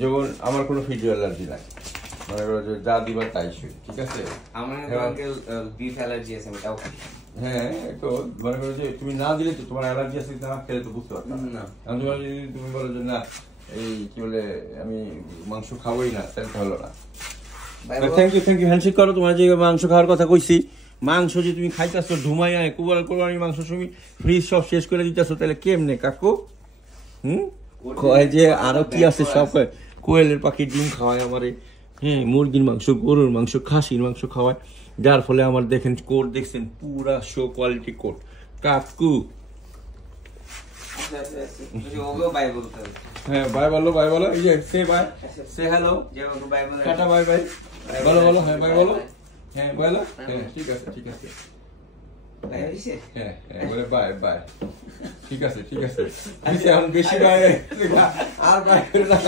যেমন আমার কোনো ভিডিও অ্যালার্জি নাই, মনে করো যে যা দিবা তাই শুই, ঠিক আছে? আমার আঙ্কেল বিফ অ্যালার্জি আছে, আমি তাও খাই। হ্যাঁ, তো মনে করো যে তুমি না দিলে তো তোমার অ্যালার্জি আছে, না খেলে তো বুঝতে পারবে না। তুমি বলো যে না এই কি বলে আমি মাংস খাবোই না, তাহলে হলো না। থ্যাংক ইউ হ্যান্ডশেক করো। তোমার যে মাংস খাওয়ার কথা কইছি, মাংস যে তুমি খাইতেছো ঢুমাইয়া কোরবানির মাংস তুমি ফ্রিজ সব শেষ করে দিতেছো, তাহলে কেমনে কাকু? কয় যে আরো কি আছে সব, কোয়েলের পাখি ডিম খাওয়ায় আমারে, হ্যাঁ মুরগির মাংস, গরুর মাংস, খাসির মাংস খাওয়ায়, যার ফলে আমার দেখেন কোট দেখছেন পুরা শো কোয়ালিটি কোট কাকু। হ্যাঁ বাই বলো এই যে say bye, say hello, tata bye বলো হ্যাঁ বাই বলো, হ্যাঁ বলো, হ্যাঁ ঠিক আছে হ্যাঁ বলে বাই ঠিক আছে এখন বেশি বাই আর বাই করে না,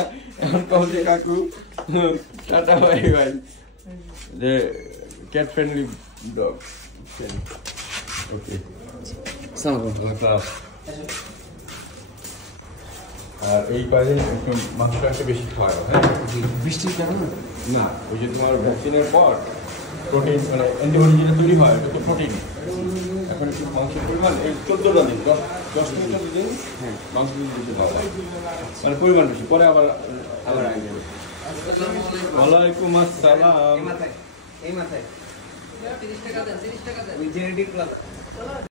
এখন কম যে কাকু টাটা বাই যে ক্যাট ফ্রেন্ডলি ডগ। ওকে আর এই কাজে মাংসটা একটু বেশি খাওয়া হয়, হ্যাঁ বৃষ্টির কারণে না, ওই যে তোমার ভ্যাকসিনের পর প্রোটিন মানে অ্যান্টিবডি যেটা তৈরি হয় এটা তো প্রোটিন। এখন একটু মাংসের পরিমাণ এই 14টা দিন 10 থেকে 14 দিন হ্যাঁ মাংস বেশি খাওয়া হয়, মানে পরিমাণ বেশি, পরে আবার ওয়ালাইকুম আসসালাম। এই মাথায় 30 টাকা দেন